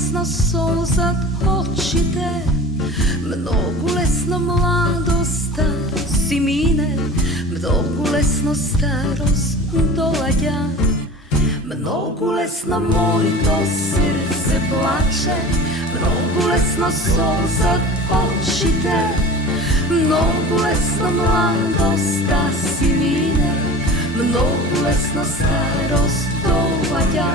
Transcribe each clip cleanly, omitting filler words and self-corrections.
lesno solzat očite, mnogu lesno mladosta si mine, mnogu lesno starost dolađa, mnogu lesno mojto srce plače, mnogu lesno solzat očite, mnogu lesno mladosta si mine, mnogu lesno starost dolađa.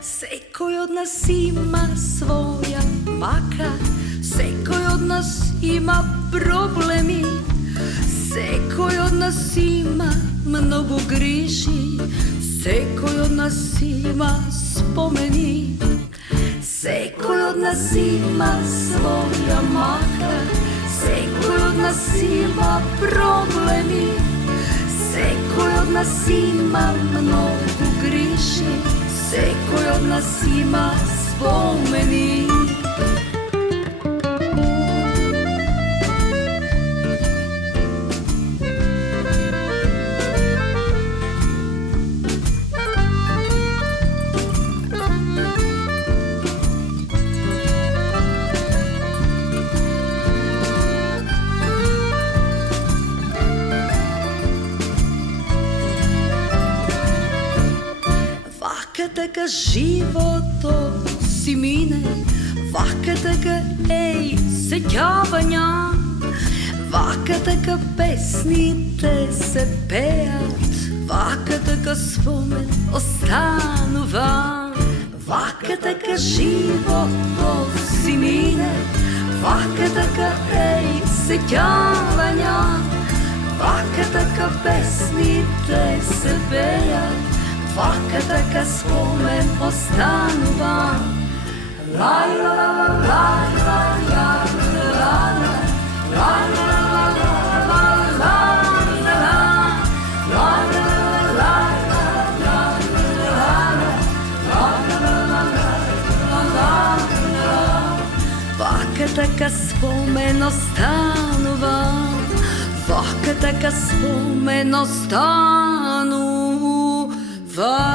Sekoj od nas ima svoja maka, sekoj od nas ima problemi, sekoj od nas ima mnogo griši, sekoj od nas ima spomeni, sekoj od nas ima svoja maka, sekoj od nas ima problemi, sekoj od nas ima mnogo griši, sekoj od nas ima spomeni. Vaka taka životo si mine, vaka taka ej sećavanja, vaka taka pesnite se pejat, vaka taka spomen ostanu van. Vaka taka životo si mine, vaka taka ej sećavanja, vaka taka pesnite se pejat, vaka taka spomen ostanu van. La la la la la la la la vaka taka spomen ostanu van, vaka taka spomen ostanu van.